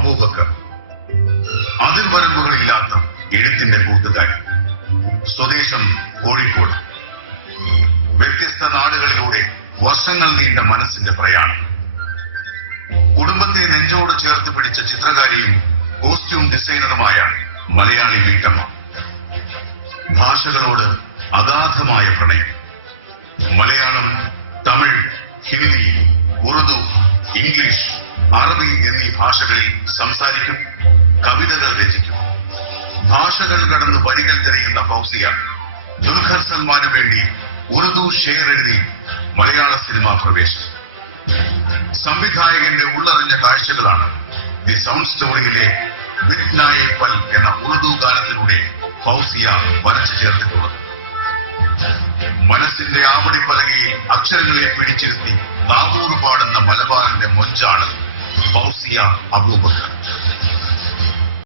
അബൂബക്കർ. അതിർവരമ്പുകളില്ലാത്ത എഴുത്തിന്റെ കൂട്ടുകാരി. സ്വദേശം കോഴിക്കോട്. വ്യത്യസ്ത നാടുകളിലൂടെ വർഷങ്ങൾ നീണ്ട മനസ്സിന്റെ പ്രയാണം. കുടുംബത്തെ നെഞ്ചോട് ചേർത്ത് പിടിച്ച ചിത്രകാരിയും കോസ്റ്റ്യൂം ഡിസൈനറുമായ മലയാളി വീട്ടമ്മ. ഭാഷകളോട് അഗാധമായ പ്രണയം. മലയാളം, തമിഴ്, ഹിന്ദി, ഉറുദു, ഇംഗ്ലീഷ്, അറബി എന്നീ ഭാഷകളിൽ സംസാരിക്കും, കവിതകൾ രചിക്കും. ഭാഷകൾ കടന്ന് വരികൾ തിരയുന്ന ഫൗസിയ ദുൽഖർ സൽമാന് വേണ്ടി ഉറുദു ഷെയർ എഴുതി മലയാള സിനിമാ പ്രവേശം. സംവിധായകന്റെ ഉള്ളറിഞ്ഞ കാഴ്ചകളാണ് ദി സൗണ്ട് സ്റ്റോറിയിലെ ബിറ്റ്നായെ പൽ എന്ന ഉറുദു ഗാനത്തിലൂടെ ഫൗസിയ വരച്ചു ചേർത്തിട്ടുള്ളത്. മനസ്സിന്റെ ആവടിപ്പലകയിൽ അക്ഷരങ്ങളെ പിടിച്ചിരുത്തി നാവൂർ പാടുന്ന മലബാറിന്റെ മൊഞ്ചാണ് ഫൗസിയ അബൂബക്കർ.